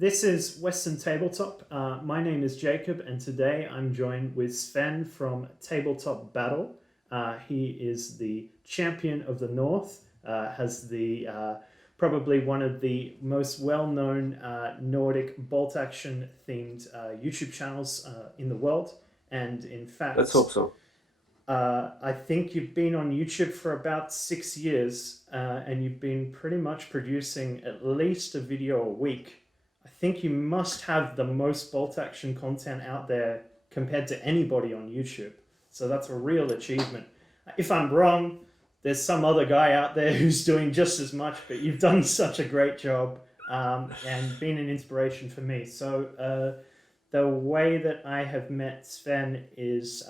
this is Western Tabletop. My name is Jacob, and today I'm joined with Sven from Tabletop Battle. He is the champion of the North, has the probably one of the most well-known Nordic bolt action themed YouTube channels in the world. And in fact, let's hope so. I think you've been on YouTube for about 6 years, and you've been pretty much producing at least a video a week. I think you must have the most bolt action content out there compared to anybody on YouTube. So that's a real achievement. If I'm wrong, there's some other guy out there who's doing just as much, but you've done such a great job and been an inspiration for me. So the way that I have met Sven is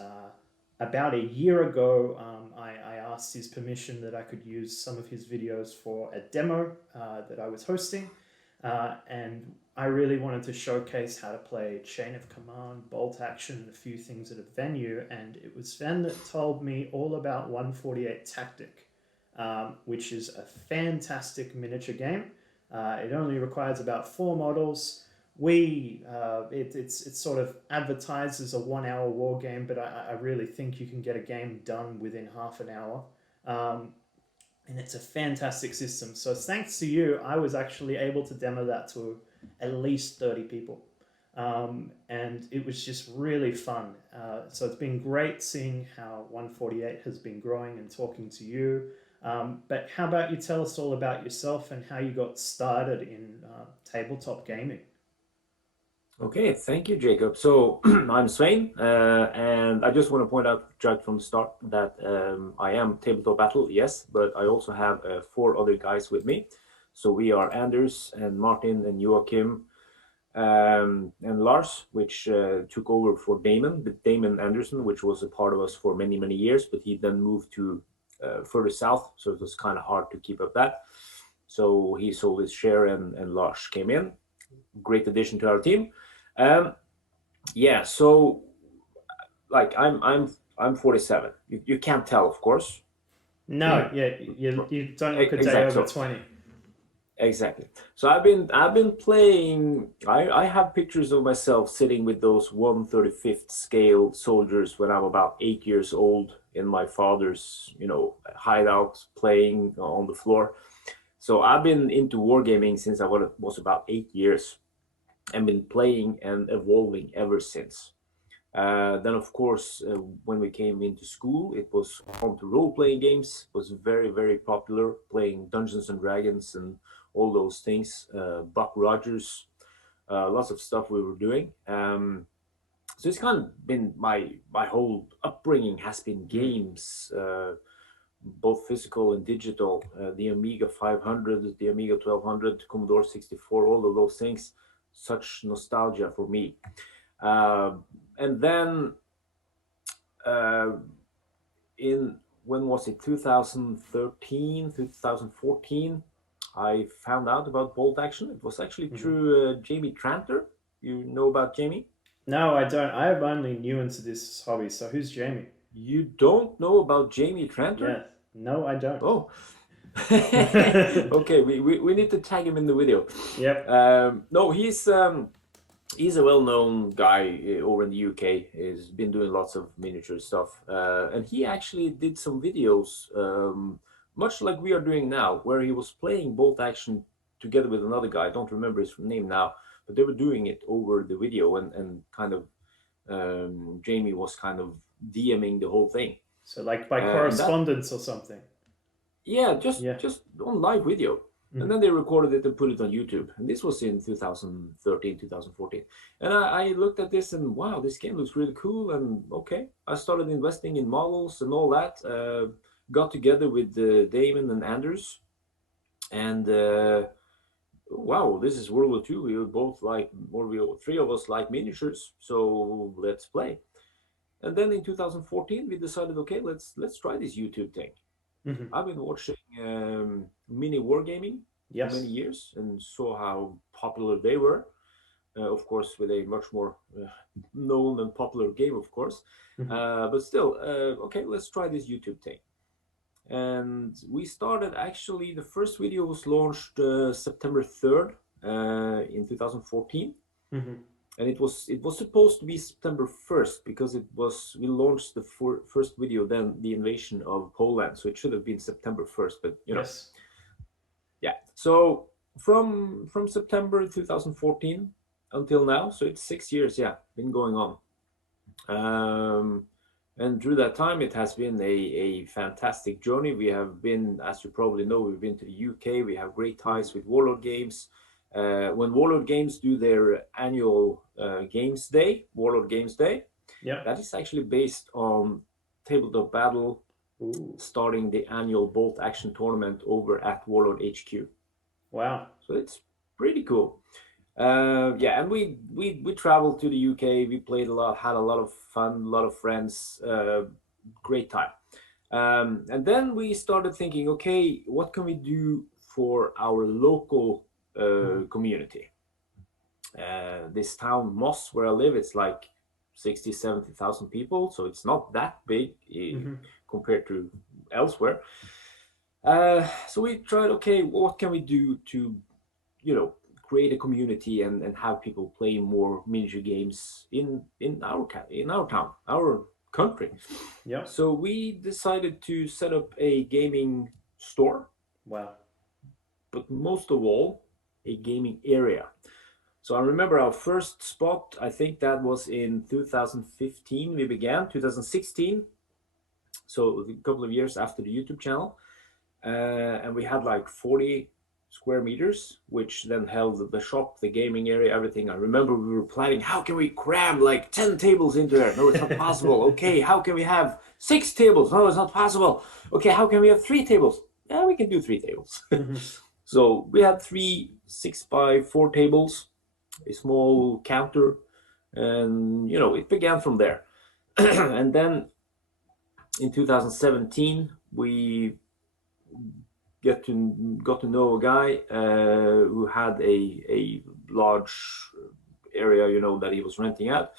about a year ago, I asked his permission that I could use some of his videos for a demo that I was hosting. And I really wanted to showcase how to play Chain of Command, Bolt Action, and a few things at a venue. And it was Sven that told me all about 148 Tactic, which is a fantastic miniature game. It only requires about 4 models. It's sort of advertised as a 1-hour war game, but I really think you can get a game done within half an hour. And it's a fantastic system. So thanks to you, I was actually able to demo that to at least 30 people. And it was just really fun. So it's been great seeing how 148 has been growing and talking to you. But how about you tell us all about yourself and how you got started in tabletop gaming? Okay, thank you, Jacob. So I'm Svein, and I just want to point out right from the start that I am Tabletop Battle, yes, but I also have 4 other guys with me. So we are Anders and Martin and Joachim and Lars, which took over for Damon Anderson, which was a part of us for many, many years, but he then moved to further south, so it was kind of hard to keep up that. So he sold his share and Lars came in. Great addition to our team. Yeah, so like I'm 47. You can't tell, of course. No, yeah, you don't look a day over 20. Exactly. So I've been playing. I have pictures of myself sitting with those 1/35th scale soldiers when I'm about 8 years old in my father's hideout playing on the floor. So I've been into wargaming since I was about 8 years. And been playing and evolving ever since. Then, of course, when we came into school, it was on to role-playing games. It was very, very popular, playing Dungeons and Dragons and all those things. Buck Rogers, lots of stuff we were doing. So it's kind of been my whole upbringing has been games, both physical and digital. The Amiga 500, the Amiga 1200, Commodore 64, all of those things. Such nostalgia for me. And then when was it, 2013, 2014, I found out about bolt action. It was actually through Jamie Tranter. You know about Jamie? No, I don't. I'm only new into this hobby. So who's Jamie? You don't know about Jamie Tranter? Yeah. No, I don't. Oh. Okay, we need to tag him in the video. Yep. No, he's a well-known guy over in the UK. He's been doing lots of miniature stuff, and he actually did some videos, much like we are doing now, where he was playing bolt action together with another guy. I don't remember his name now, but they were doing it over the video, and kind of Jamie was kind of DMing the whole thing. So like by correspondence or something. Yeah, just on live video. And then they recorded it and put it on YouTube. And this was in 2013, 2014. And I looked at this and wow, this game looks really cool. And okay, I started investing in models and all that. Got together with Damon and Anders. And wow, this is World War II. We were both like, or 3 of us like miniatures. So let's play. And then in 2014, we decided, okay, let's try this YouTube thing. I've been watching mini wargaming for many years and saw how popular they were. Of course, with a much more known and popular game, of course. But still, okay, let's try this YouTube thing. And we started, actually, the first video was launched September 3rd, in 2014. Mm-hmm. And it was supposed to be September 1st because we launched the first video, then the invasion of Poland, so it should have been September 1st, but Yes. Yeah. So from September 2014 until now, so it's 6 years, been going on. And through that time, it has been a fantastic journey. We have been, as you probably know, we've been to the UK. We have great ties with Warlord Games. When Warlord Games do their annual Games Day, Warlord Games Day, that is actually based on Tabletop Battle. Ooh. Starting the annual Bolt Action tournament over at Warlord HQ. Wow. So it's pretty cool. And we traveled to the UK. We played a lot, had a lot of fun, a lot of friends, great time. And then we started thinking, okay, what can we do for our local community? This town, Moss, where I live, it's like 60, 70,000 people. So it's not that big compared to elsewhere. So we tried, okay, what can we do to, create a community and have people play more miniature games in our town, our country. Yeah. So we decided to set up a gaming store. Wow. But most of all, a gaming area. So I remember our first spot, I think that was in 2015 we began, 2016. So a couple of years after the YouTube channel. And we had like 40 square meters, which then held the shop, the gaming area, everything. I remember we were planning, how can we cram like 10 tables into there? No, it's not possible. Okay, how can we have 6 tables? No, it's not possible. Okay, how can we have 3 tables? Yeah, we can do 3 tables. So we had 3 6x4 tables, a small counter, and it began from there. And then in 2017, we got to know a guy who had a large area, that he was renting out,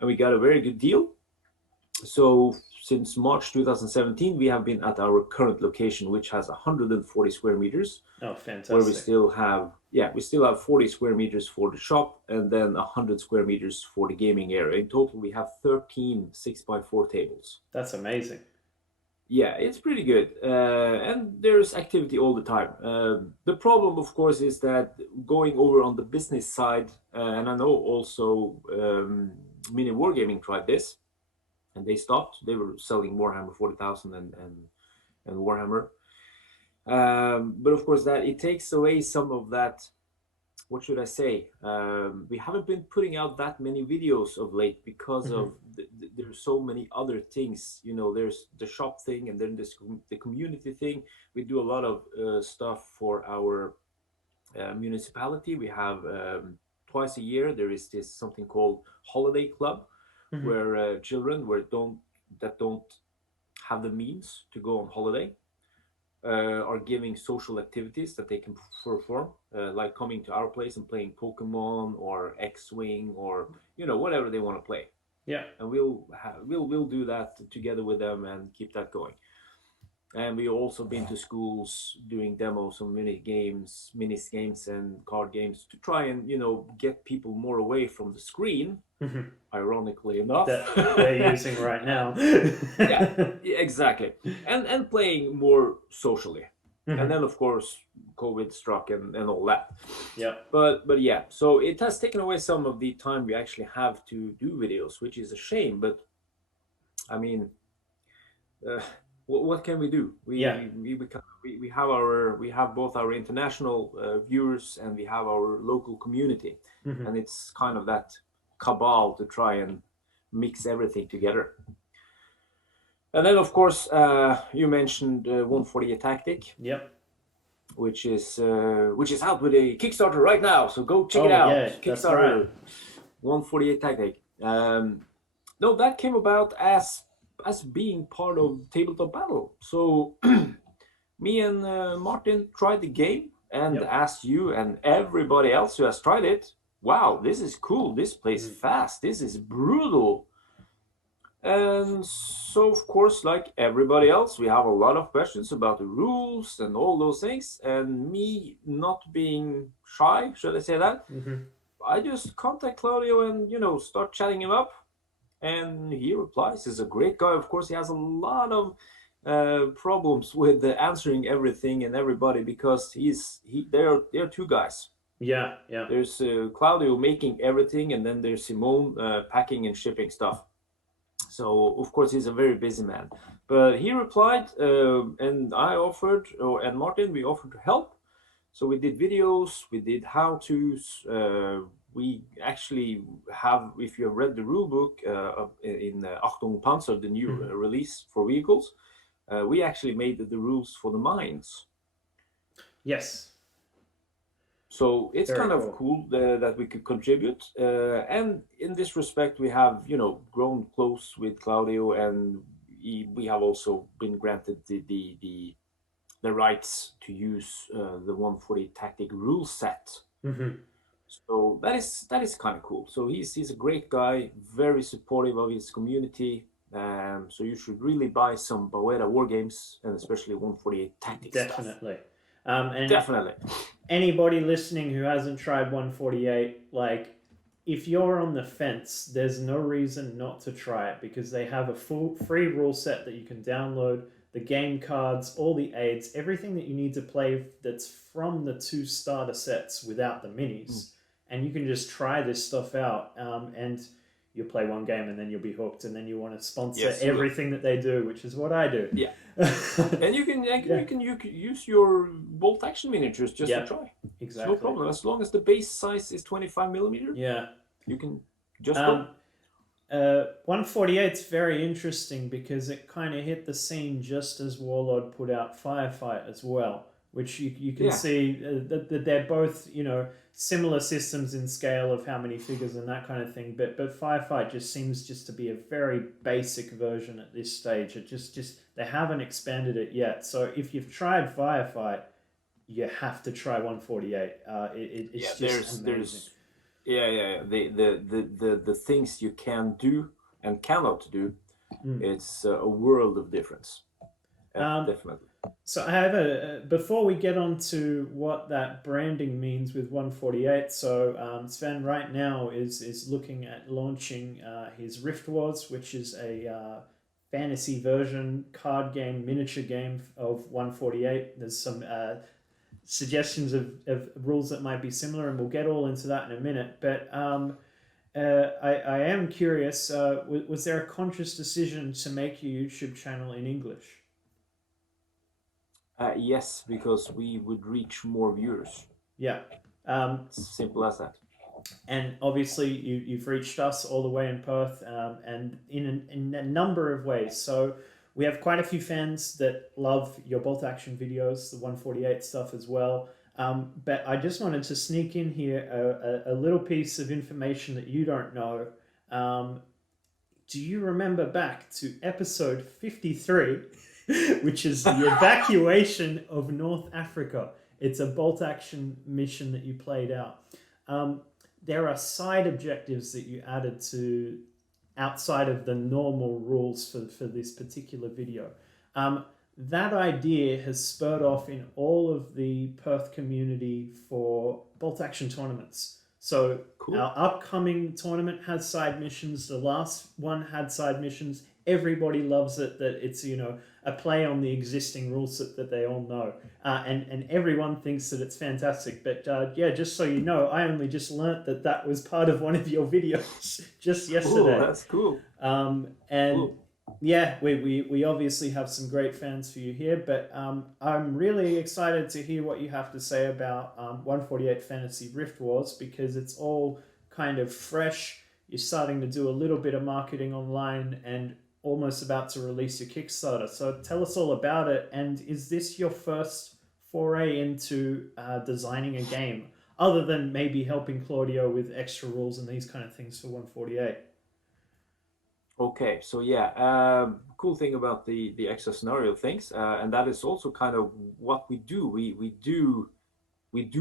and we got a very good deal. So since March 2017, we have been at our current location, which has 140 square meters. Oh, fantastic! Where we still have 40 square meters for the shop, and then 100 square meters for the gaming area. In total, we have 13 6x4 tables. That's amazing. Yeah, it's pretty good, and there's activity all the time. The problem, of course, is that going over on the business side, and I know also Mini Wargaming tried this, and they stopped. They were selling Warhammer 40,000 and Warhammer, but of course that it takes away some of that. What should I say? We haven't been putting out that many videos of late because of there's so many other things. There's the shop thing, and then the community thing. We do a lot of stuff for our municipality. We have twice a year there is this something called Holiday Club, where children that don't have the means to go on holiday are giving social activities that they can perform, like coming to our place and playing Pokemon or X-Wing or whatever they want to play. Yeah, and we'll do that together with them and keep that going. And we also been to schools doing demos of mini games and card games to try and get people more away from the screen. Ironically enough, that they're using right now. yeah, exactly, and playing more socially. And then of course COVID struck and all that. Yeah, but yeah, so it has taken away some of the time we actually have to do videos, which is a shame. But I mean, what can we do? We have both our international viewers and we have our local community, and it's kind of that cabal to try and mix everything together. And then of course you mentioned 148 Tactic. Yep. Which is out with a Kickstarter right now, so go check it out. Yeah, Kickstarter, right. 148 Tactic. No, that came about as being part of Tabletop Battle. So me and Martin tried the game and asked you and everybody else who has tried it, wow, this is cool, this plays fast, this is brutal. And so, of course, like everybody else, we have a lot of questions about the rules and all those things. And me not being shy, should I say that? I just contact Claudio and, start chatting him up. And he replies. He's a great guy. Of course, he has a lot of problems with answering everything and everybody because they're two guys. Yeah, yeah. There's Claudio making everything, and then there's Simone packing and shipping stuff. So of course he's a very busy man, but he replied, and I offered, and Martin, we offered to help. So we did videos, we did how-tos. We actually have, if you have read the rule book in Achtung Panzer, the new release for vehicles, we actually made the rules for the mines. Yes. So it's very kind of cool that we could contribute. And in this respect, we have, grown close with Claudio, and we have also been granted the rights to use the 140 tactic rule set. So that is kind of cool. So he's a great guy, very supportive of his community. So you should really buy some Baueda Wargames, and especially 148 tactics. Definitely. Stuff. And definitely. Anybody listening who hasn't tried 148, like, if you're on the fence, there's no reason not to try it, because they have a full free rule set that you can download, the game cards, all the aids, everything that you need to play that's from the 2 starter sets without the minis. And you can just try this stuff out, and you'll play one game and then you'll be hooked, and then you want to sponsor everything that they do, which is what I do. Yeah. And you can use your bolt action miniatures just to try. Exactly. No problem. As long as the base size is 25 millimeter. Yeah. You can just go. 148 is very interesting because it kind of hit the scene just as Warlord put out Firefight as well, which you can see that they're both, similar systems in scale of how many figures and that kind of thing. But Firefight just seems just to be a very basic version at this stage. It just they haven't expanded it yet. So if you've tried Firefight, you have to try 148. It's just amazing. The things you can do and cannot do, it's a world of difference. Definitely. So I have before we get on to what that branding means with 148, so Sven right now is looking at launching his Rift Wars, which is a fantasy version card game, miniature game of 148. There's some suggestions of rules that might be similar, and we'll get all into that in a minute. But I am curious, was there a conscious decision to make your YouTube channel in English? Yes, because we would reach more viewers. Yeah. Simple as that. And obviously you've reached us all the way in Perth, and in a number of ways. So we have quite a few fans that love your bolt action videos, the 148 stuff as well. But I just wanted to sneak in here a little piece of information that you don't know. Do you remember back to episode 53, which is the evacuation of North Africa? It's a bolt action mission that you played out. There are side objectives that you added to outside of the normal rules for this particular video. That idea has spurred off in all of the Perth community for bolt action tournaments. So cool. Our upcoming tournament has side missions. The last one had side missions. Everybody loves it, that it's, a play on the existing rule set that they all know. And everyone thinks that it's fantastic. But just so you know, I only just learnt that was part of one of your videos just yesterday. Oh, that's cool. Cool. Yeah, we obviously have some great fans for you here, but I'm really excited to hear what you have to say about 148 Fantasy Rift Wars, because it's all kind of fresh. You're starting to do a little bit of marketing online and almost about to release your Kickstarter. So tell us all about it, and is this your first foray into designing a game, other than maybe helping Claudio with extra rules and these kind of things for 148? Okay, so cool thing about the extra scenario things, and that is also kind of what we do. We do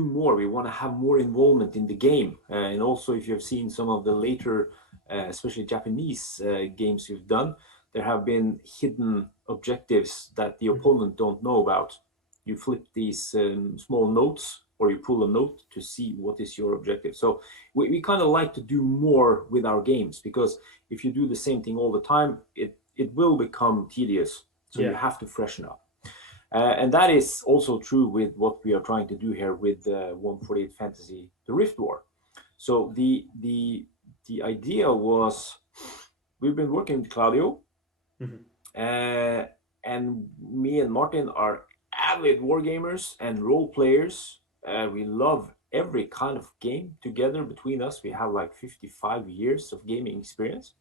more. We want to have more involvement in the game, and also if you've seen some of the later especially Japanese games you've done, there have been hidden objectives that the opponent don't know about. You flip these small notes, or you pull a note to see what is your objective. So we kind of like to do more with our games, because if you do the same thing all the time, it will become tedious. So you have to freshen up. And that is also true with what we are trying to do here with 148 Fantasy, the Rift War. So the idea was, we've been working with Claudio, and me and Martin are avid wargamers and role players. We love every kind of game together. Between us, we have like 55 years of gaming experience.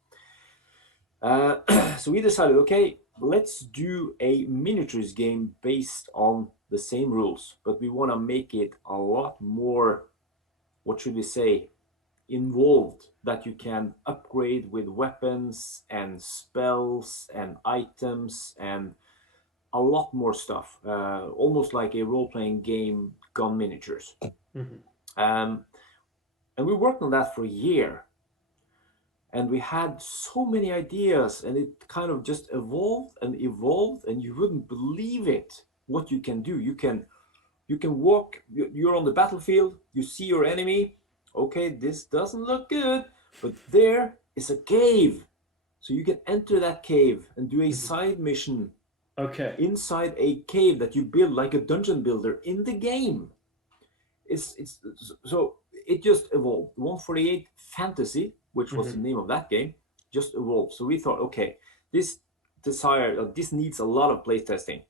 So we decided, okay, let's do a miniatures game based on the same rules, but we want to make it a lot more, what should we say, involved, that you can upgrade with weapons and spells and items and a lot more stuff, almost like a role-playing game gone miniatures. And we worked on that for a year, and we had so many ideas, and it kind of just evolved, and you wouldn't believe it, what you can do. You can walk, you're on the battlefield, you see your enemy, okay, this doesn't look good, but there is a cave. So you can enter that cave and do a side mission inside a cave that you build like a dungeon builder in the game. So it just evolved. 148 Fantasy, which was the name of that game, just evolved. So we thought, okay, this needs a lot of playtesting.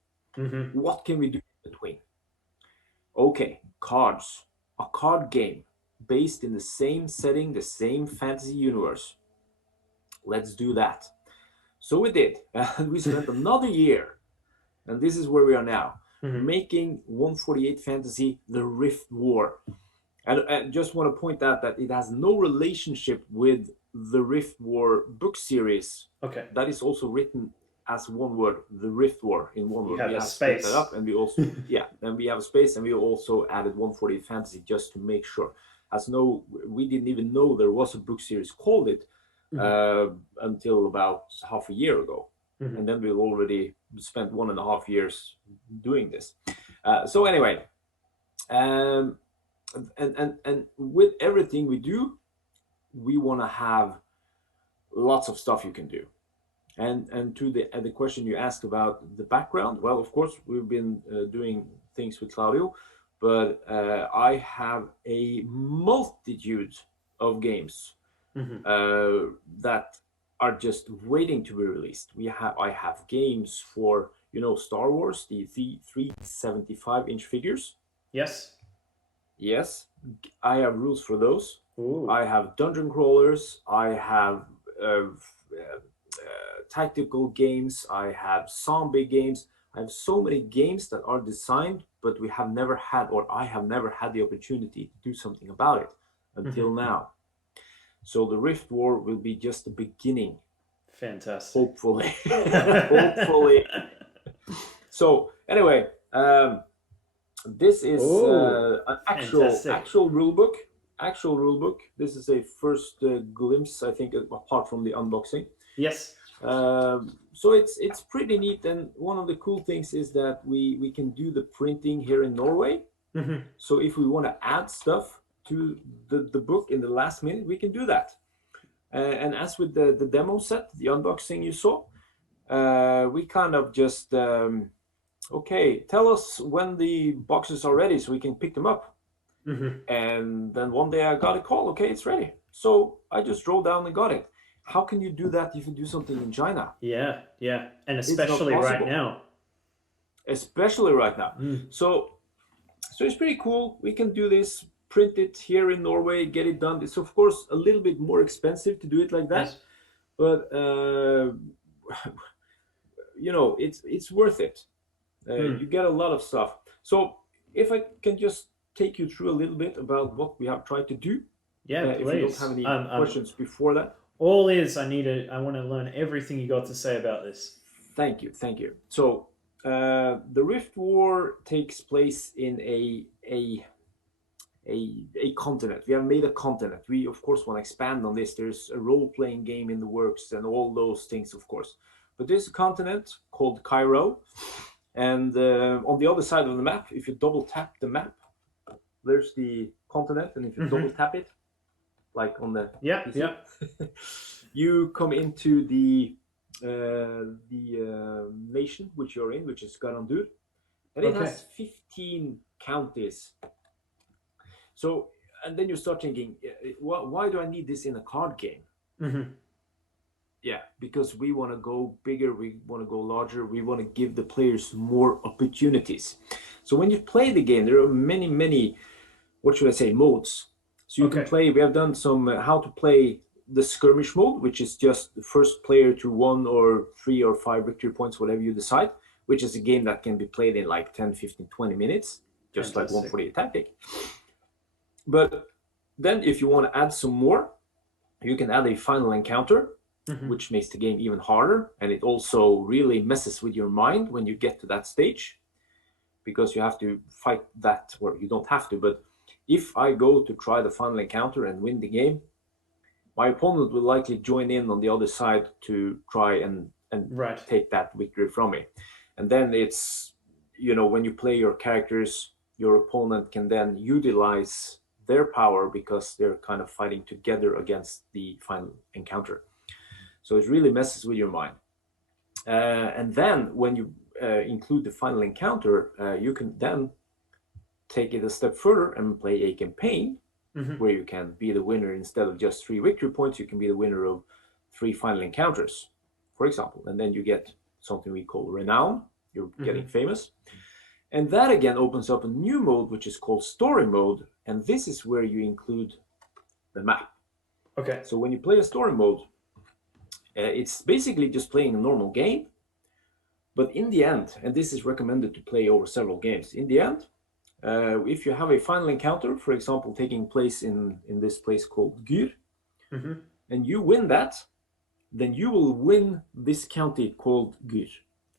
What can we do in between? Okay, cards. A card game based in the same setting, the same fantasy universe. Let's do that. So we did. And we spent another year, and this is where we are now, making 148 Fantasy, the Rift War. And I just want to point out that it has no relationship with the Rift War book series. Okay. That is also written as one word, the Rift War, in one word. We have a space. That up, and we also, and we have a space, and we also added 148 Fantasy just to make sure. We didn't even know there was a book series called it until about half a year ago. And then we've already spent 1.5 years doing this. So anyway, and with everything we do, we want to have lots of stuff you can do. And to the question you asked about the background, well, of course, we've been doing things with Claudio, but I have a multitude of games that are just waiting to be released. I have games for, Star Wars, the 375-inch figures. Yes, I have rules for those. Ooh. I have dungeon crawlers. I have tactical games. I have zombie games. I have so many games that are designed, but I have never had the opportunity to do something about it until now. So the Rift War will be just the beginning. Fantastic. Hopefully. Hopefully. So anyway, this is an actual rule book. This is a first glimpse, I think, apart from the unboxing. Yes. So it's pretty neat, and one of the cool things is that we can do the printing here in Norway. So if we want to add stuff to the book in the last minute, we can do that. And as with the demo set, the unboxing you saw, we kind of just okay, tell us when the boxes are ready so we can pick them up. And then one day I got a call, okay, it's ready. So I just drove down and got it. How can you do that if you do something in China? Yeah. And especially right now. So it's pretty cool. We can do this, print it here in Norway, get it done. It's of course a little bit more expensive to do it like that. Yes. But it's worth it. You get a lot of stuff. So if I can just take you through a little bit about what we have tried to do. Yeah, if you don't have any questions before that. All is, I want to learn everything you got to say about this. Thank you. So the Rift War takes place in a a continent. We have made a continent. We of course want to expand on this. There's a role-playing game in the works and all those things, of course. But there's a continent called Cairo, and on the other side of the map, if you double tap the map, there's the continent, and if you double tap it, like on the PC, you come into the nation which you're in, which is Garandur, and it has 15 counties. So, and then you start thinking, why do I need this in a card game? Yeah, because we want to go bigger, we want to go larger, we want to give the players more opportunities. So when you play the game, there are many, what should I say, modes. So you can play, we have done some how to play the skirmish mode, which is just the first player to 1 or 3 or 5 victory points, whatever you decide, which is a game that can be played in like 10, 15, 20 minutes, just like 148 Tactic. But then if you want to add some more, you can add a final encounter, which makes the game even harder. And it also really messes with your mind when you get to that stage, because you have to fight that, or you don't have to, but if I go to try the final encounter and win the game, my opponent will likely join in on the other side to try and take that victory from me. And then it's, you know, when you play your characters, your opponent can then utilize their power because they're kind of fighting together against the final encounter. So it really messes with your mind. And then when you include the final encounter, you can then take it a step further and play a campaign where you can be the winner. Instead of just 3 victory points, you can be the winner of 3 final encounters, for example. And then you get something we call renown. You're getting famous. And that again opens up a new mode, which is called story mode. And this is where you include the map. Okay. So when you play a story mode, it's basically just playing a normal game. But in the end, and this is recommended to play over several games, in the end, if you have a final encounter, for example, taking place in this place called Gyr, and you win that, then you will win this county called Gyr.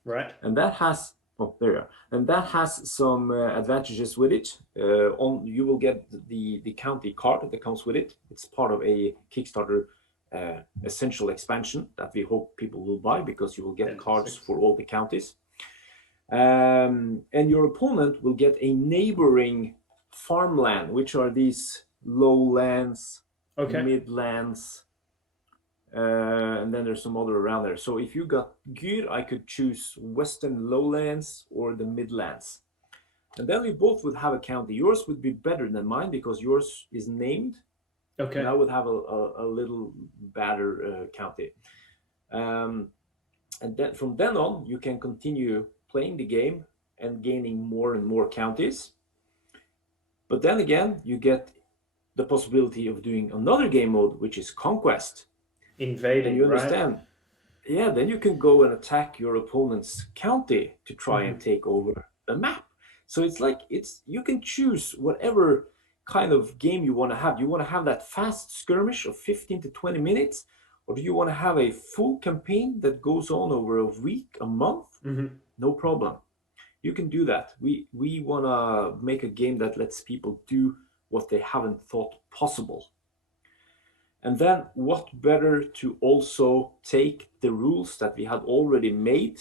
Right. And that has, there you are. And that has some advantages with it. You will get the county card that comes with it. It's part of a Kickstarter essential expansion that we hope people will buy, because you will get cards for all the counties. And your opponent will get a neighboring farmland, which are these lowlands, midlands, and then there's some other around there. So if you got Gyr, I could choose western lowlands or the midlands. And then we both would have a county. Yours would be better than mine because yours is named. Okay. And I would have a little better county. And then from then on, you can continue playing the game and gaining more and more counties. But then again, you get the possibility of doing another game mode, which is Conquest. Invading, and you understand? Right? Yeah, then you can go and attack your opponent's county to try and take over the map. So it's like, you can choose whatever kind of game you want to have. Do you want to have that fast skirmish of 15 to 20 minutes? Or do you want to have a full campaign that goes on over a week, a month? No problem. You can do that. We want to make a game that lets people do what they haven't thought possible. And then what better to also take the rules that we had already made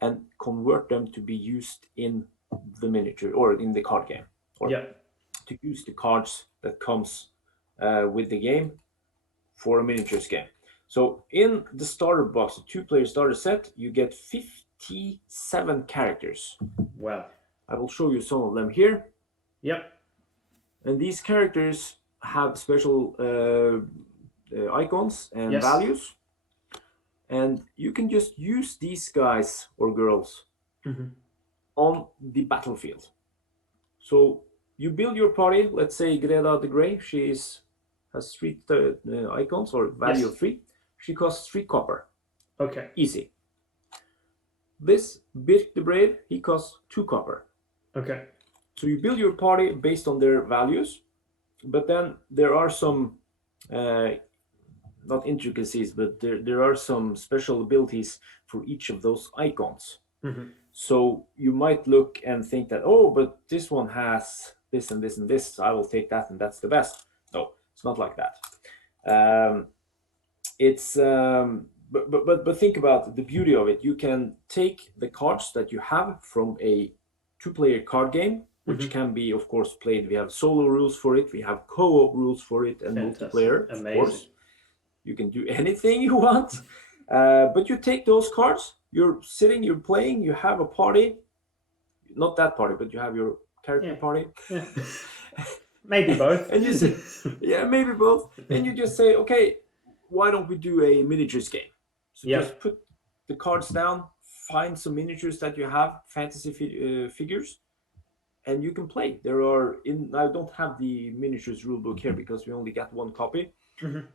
and convert them to be used in the miniature or in the card game. Or to use the cards that comes with the game for a miniatures game. So in the starter box, the 2-player starter set, you get 57 characters. Wow. I will show you some of them here. Yep. And these characters have special icons and values. And you can just use these guys or girls on the battlefield. So you build your party. Let's say Greta the Grey, she has 3 icons or value of 3. She costs 3 copper. Okay. Easy. This Birk the Brave, he costs 2 copper. Okay. So you build your party based on their values, but then there are some, not intricacies, but there are some special abilities for each of those icons. So you might look and think that, oh, but this one has this and this and this, I will take that and that's the best. No, it's not like that. But think about the beauty of it. You can take the cards that you have from a two-player card game, which can be, of course, played. We have solo rules for it, we have co-op rules for it, and multiplayer. Amazing. Of course, you can do anything you want. But you take those cards, you're sitting, you're playing, you have a party. Not that party, but you have your character party. Yeah. Maybe both. And you say, yeah, maybe both. And you just say, okay, why don't we do a miniatures game? So just put the cards down, find some miniatures that you have, fantasy figures, and you can play. I don't have the miniatures rulebook here because we only got one copy.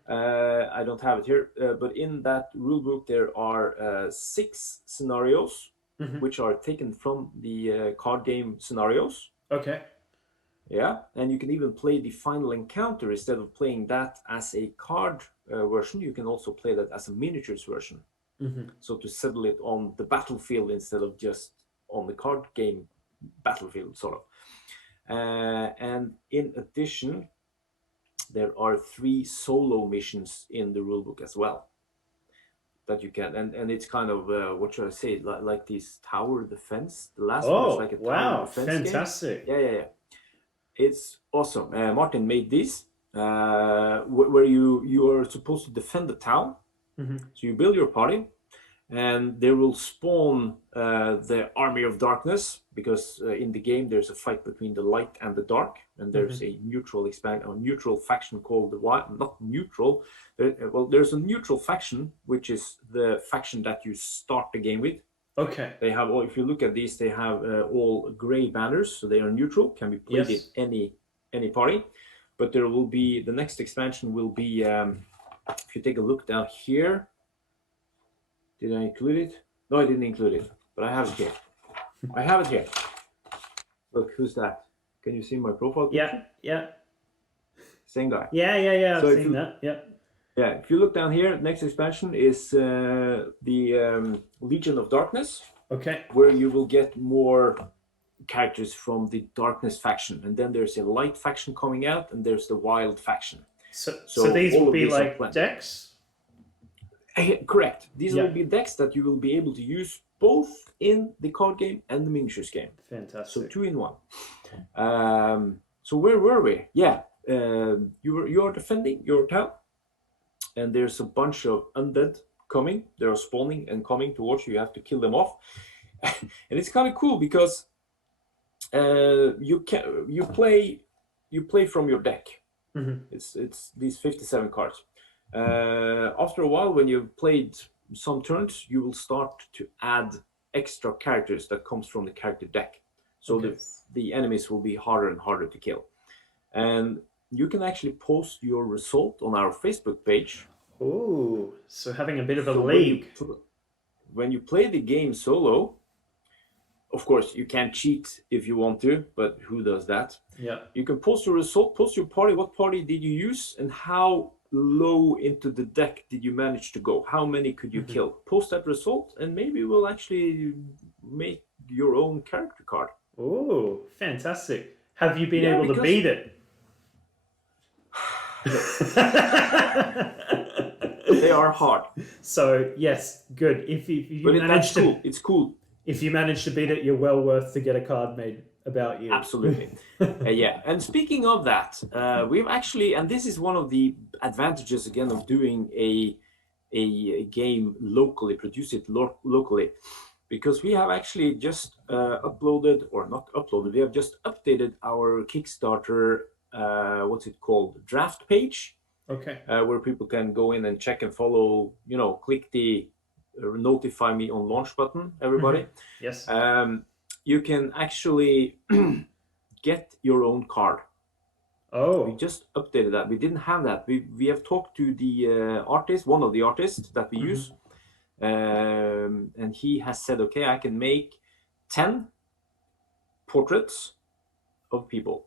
I don't have it here, but in that rulebook there are 6 scenarios, which are taken from the card game scenarios. Okay. Yeah, and you can even play the final encounter instead of playing that as a card version. You can also play that as a miniatures version. So to settle it on the battlefield instead of just on the card game battlefield, sort of. And in addition, there are 3 solo missions in the rulebook as well that you can, and it's kind of what should I say, like this tower defense. The last one is like a tower defense fantastic game. Yeah. It's awesome. Martin made this where you are supposed to defend the town. So you build your party, and they will spawn the army of darkness, because in the game there's a fight between the light and the dark, and there's a neutral faction called the not neutral. There's a neutral faction, which is the faction that you start the game with. Okay. They have all. If you look at these, they have all gray banners, so they are neutral, can be played in any party. But there will be the next expansion will be. If you take a look down here, did I include it? No, I didn't include it, but I have it here. I have it here. Look, who's that? Can you see my profile picture? Yeah. Same guy. Yeah. So I've seen that. Yeah. Yeah, if you look down here, next expansion is the Legion of Darkness. Okay. Where you will get more characters from the Darkness faction, and then there's a Light faction coming out, and there's the Wild faction. So these will be like decks? Correct. These will be decks that you will be able to use both in the card game and the miniatures game. Fantastic. So 2 in 1. So where were we? Yeah, you are defending your town, and there's a bunch of undead coming. They are spawning and coming towards you. You have to kill them off, and it's kind of cool because you play from your deck. It's these 57 cards. After a while, when you've played some turns, you will start to add extra characters that comes from the character deck. So the enemies will be harder and harder to kill. And you can actually post your result on our Facebook page. Oh, so having a bit of a league. When you play the game solo, of course, you can cheat if you want to, but who does that? Yeah. You can post your result, post your party, what party did you use, and how low into the deck did you manage to go? How many could you kill? Post that result, and maybe we'll actually make your own character card. Oh, fantastic. Have you been able to beat it? They are hard. So, yes, good. If you manage to... cool. It's cool. If you manage to beat it, you're well worth to get a card made about you. Absolutely. Yeah. And speaking of that, we've actually, and this is one of the advantages again of doing a game locally, produce it locally, because we have actually just uploaded, or not uploaded, we have just updated our Kickstarter, what's it called, draft page. Okay. Where people can go in and check and follow, click the notify me on launch button, everybody. Yes. You can actually get your own card. Oh. We just updated that. We didn't have that. We have talked to the artist, one of the artists that we use, and he has said, okay, I can make 10 portraits of people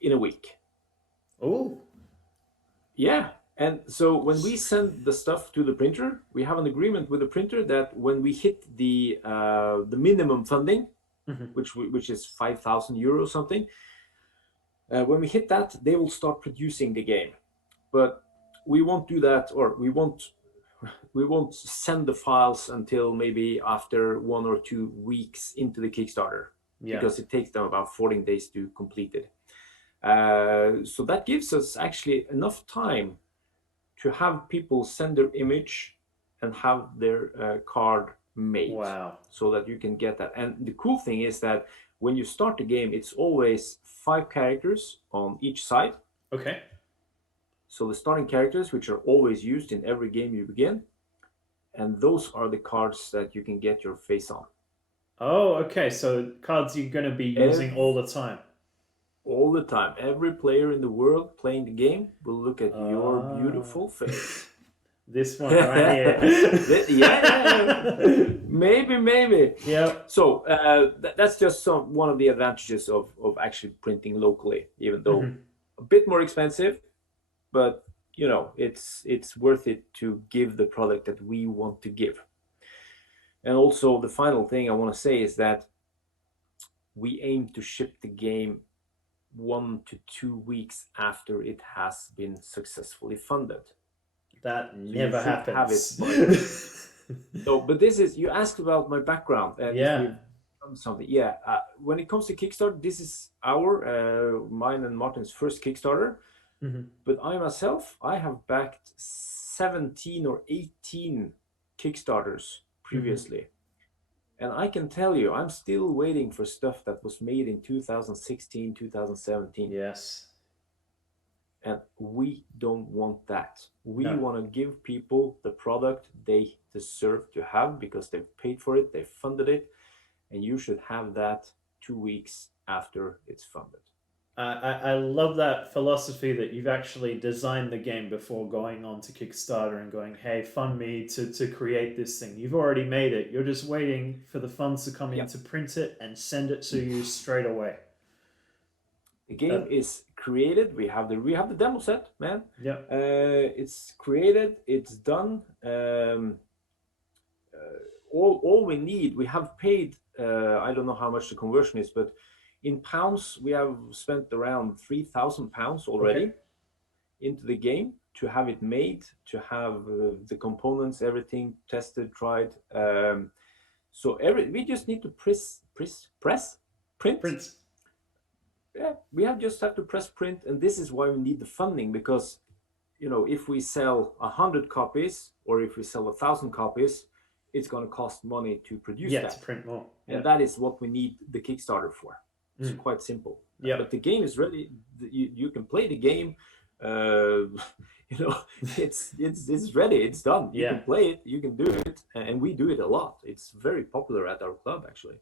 in a week. Oh. Yeah. And so when we send the stuff to the printer, we have an agreement with the printer that when we hit the minimum funding, which is 5,000 euros something. When we hit that, they will start producing the game, but we won't do that, or we won't send the files until maybe after 1 or 2 weeks into the Kickstarter, because it takes them about 14 days to complete it. So that gives us actually enough time to have people send their image and have their card made. Wow. So that you can get that. And the cool thing is that when you start the game, it's always 5 characters on each side. Okay. So the starting characters, which are always used in every game you begin, and those are the cards that you can get your face on. Oh, okay. So cards you're going to be using all the time. All the time. Every player in the world playing the game will look at your beautiful face. This one right here. Yeah. Maybe. Yeah. So that's just one of the advantages of actually printing locally, even though a bit more expensive, but you know, it's worth it to give the product that we want to give. And also the final thing I want to say is that we aim to ship the game 1 to 2 weeks after it has been successful funded. That never happens. No, but this is, you asked about my background and yeah. if we've done something. Yeah, when it comes to Kickstarter, this is mine and Martin's first Kickstarter. But I myself, I have backed 17 or 18 Kickstarters previously. And I can tell you, I'm still waiting for stuff that was made in 2016, 2017. Yes. And we don't want that. We want to give people the product they deserve to have because they've paid for it, they've funded it, and you should have that 2 weeks after it's funded. I love that philosophy that you've actually designed the game before going on to Kickstarter and going, hey, fund me to create this thing. You've already made it. You're just waiting for the funds to come in to print it and send it to you straight away. The game is created. We have the demo set, man. Yeah. It's created. It's done. All we need. We have paid. I don't know how much the conversion is, but in pounds, we have spent around £3,000 already into the game to have it made, to have the components, everything tested, tried. So we just need to print. Yeah, we just have to press print, and this is why we need the funding, because you know, if we sell 100 copies or if we sell 1,000 copies, it's going to cost money to produce that. To print more. And that is what we need the Kickstarter for. It's quite simple. Yeah. But the game is ready. You can play the game. You know, it's ready. It's done. You can play it. You can do it, and we do it a lot. It's very popular at our club, actually.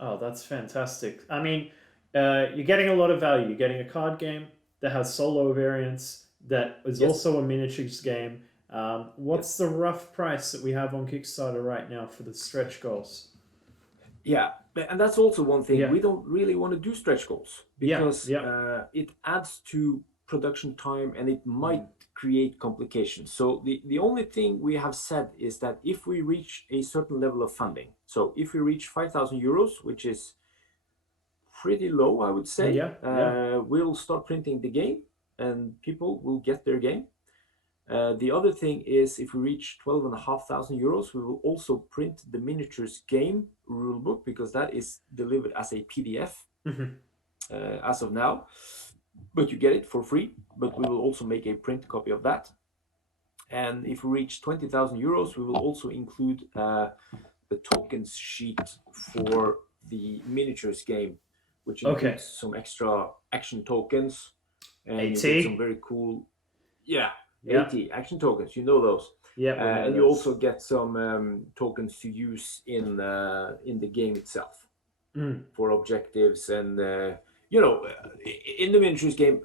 Oh, that's fantastic. I mean, you're getting a lot of value. You're getting a card game that has solo variants, that is also a miniatures game. What's the rough price that we have on Kickstarter right now for the stretch goals? Yeah, and that's also one thing. We don't really want to do stretch goals because it adds to production time and it might create complications. So the only thing we have said is that if we reach a certain level of funding, so if we reach 5,000 euros, which is pretty low, I would say, we'll start printing the game and people will get their game. The other thing is, if we reach 12,500 euros, we will also print the miniatures game rulebook, because that is delivered as a PDF as of now. But you get it for free, but we will also make a print copy of that. And if we reach 20,000 euros, we will also include the tokens sheet for the miniatures game, which includes some extra action tokens and some very cool, 80 action tokens, you know those. And you also get some tokens to use in the game itself for objectives. And you know, in the miniatures game,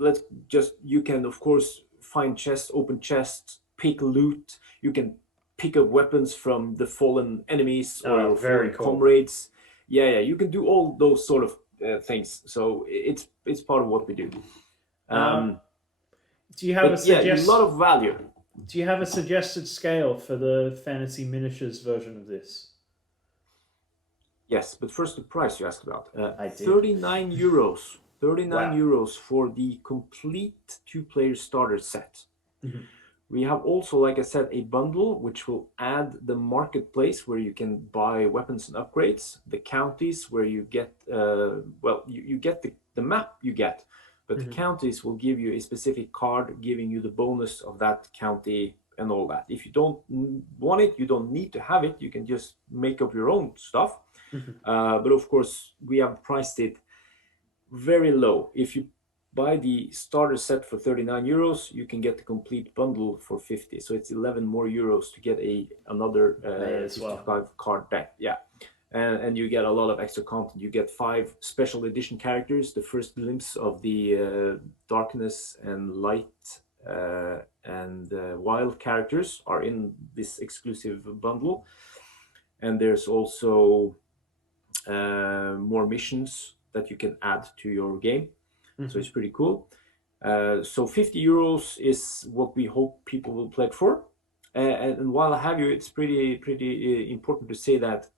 you can of course find chests, open chests, pick loot. You can pick up weapons from the fallen enemies or fallen comrades. You can do all those sort of things. So it's part of what we do. Do you have a lot of value. Do you have a suggested scale for the fantasy miniatures version of this? Yes, but first the price you asked about. I did. 39 euros. 39 Wow. euros for the complete two-player starter set. Mm-hmm. We have also, like I said, a bundle which will add the marketplace where you can buy weapons and upgrades, the counties where you get, you get the map you get, but the counties will give you a specific card giving you the bonus of that county and all that. If you don't want it, you don't need to have it. You can just make up your own stuff. But of course, we have priced it very low. If you buy the starter set for 39 euros, you can get the complete bundle for 50. So it's 11 more euros to get another 55 card deck. Yeah. And you get a lot of extra content. You get 5 special edition characters. The first glimpse of the darkness and light and wild characters are in this exclusive bundle. And there's also more missions that you can add to your game. So it's pretty cool. So 50 euros is what we hope people will pledge for. And while I have you, it's pretty important to say that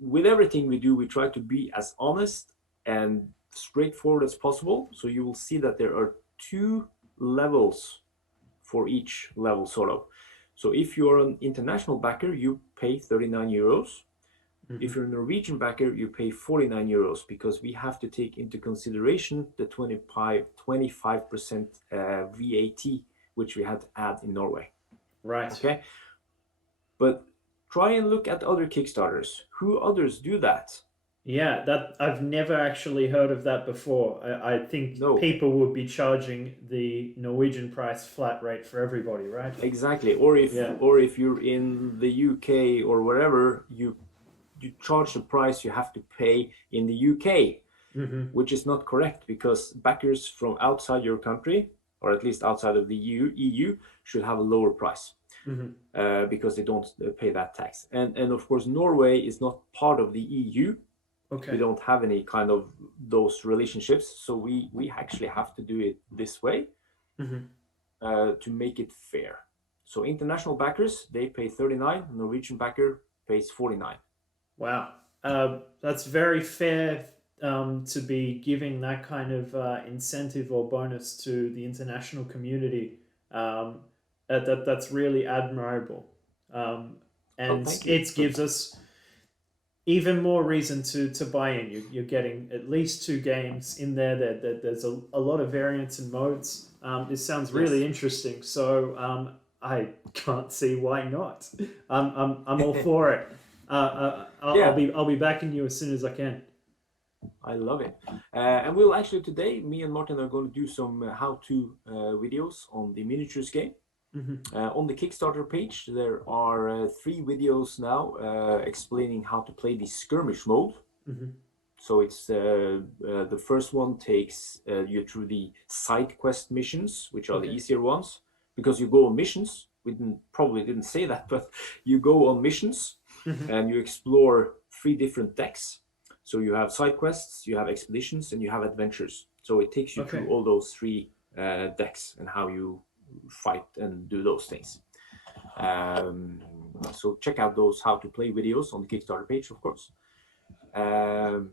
with everything we do, we try to be as honest and straightforward as possible. So you will see that there are 2 levels for each level, sort of. So if you're an international backer, you pay 39 euros. If you're a Norwegian backer, you pay 49 euros because we have to take into consideration the 25% VAT, which we had to add in Norway. Right. Okay. But try and look at other Kickstarters. Who others do that? Yeah, that I've never actually heard of that before. I think people would be charging the Norwegian price flat rate for everybody, right? Exactly. Or if you're in the UK or wherever, you charge the price you have to pay in the UK, which is not correct because backers from outside your country, or at least outside of the EU should have a lower price because they don't pay that tax. And of course, Norway is not part of the EU. Okay. We don't have any kind of those relationships. So we actually have to do it this way to make it fair. So international backers, they pay 39, Norwegian backer pays 49. Wow, that's very fair to be giving that kind of incentive or bonus to the international community. That's really admirable, and it gives us even more reason to buy in. You're getting at least 2 games in there. There's a lot of variants and modes. This sounds really interesting. So I can't see why not. I'm all for it. I'll be backing you as soon as I can. I love it. And we'll actually today, me and Martin are going to do some how-to videos on the miniatures game. On the Kickstarter page, there are 3 videos now explaining how to play the skirmish mode. So it's the first one takes you through the side quest missions, which are the easier ones, because you go on missions. We probably didn't say that, but you go on missions and you explore 3 different decks. So you have side quests, you have expeditions, and you have adventures. So it takes you through all those 3 decks and how you fight and do those things. So check out those how to play videos on the Kickstarter page, of course. And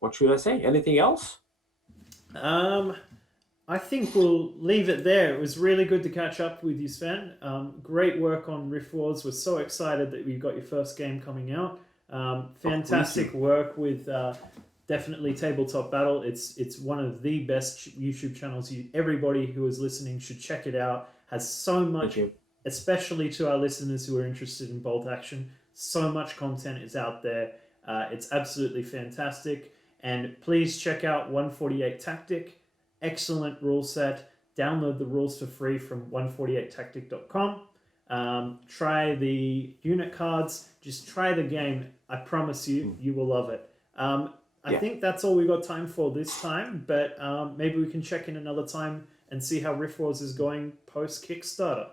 what should I say? Anything else? I think we'll leave it there. It was really good to catch up with you, Sven. Great work on Rift Wars. We're so excited that you got your first game coming out. Fantastic work with definitely Tabletop Battle. It's one of the best YouTube channels. Everybody who is listening should check it out. Has so much, especially to our listeners who are interested in bolt action. So much content is out there. It's absolutely fantastic. And please check out 148 Tactic. Excellent rule set. Download the rules for free from 148tactic.com. Try the unit cards. Just try the game. I promise you, you will love it. I think that's all we got time for this time, but maybe we can check in another time and see how Rift Wars is going post Kickstarter.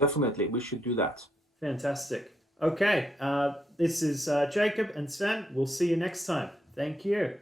Definitely, we should do that. Fantastic. Okay, this is Jacob and Sven. We'll see you next time. Thank you.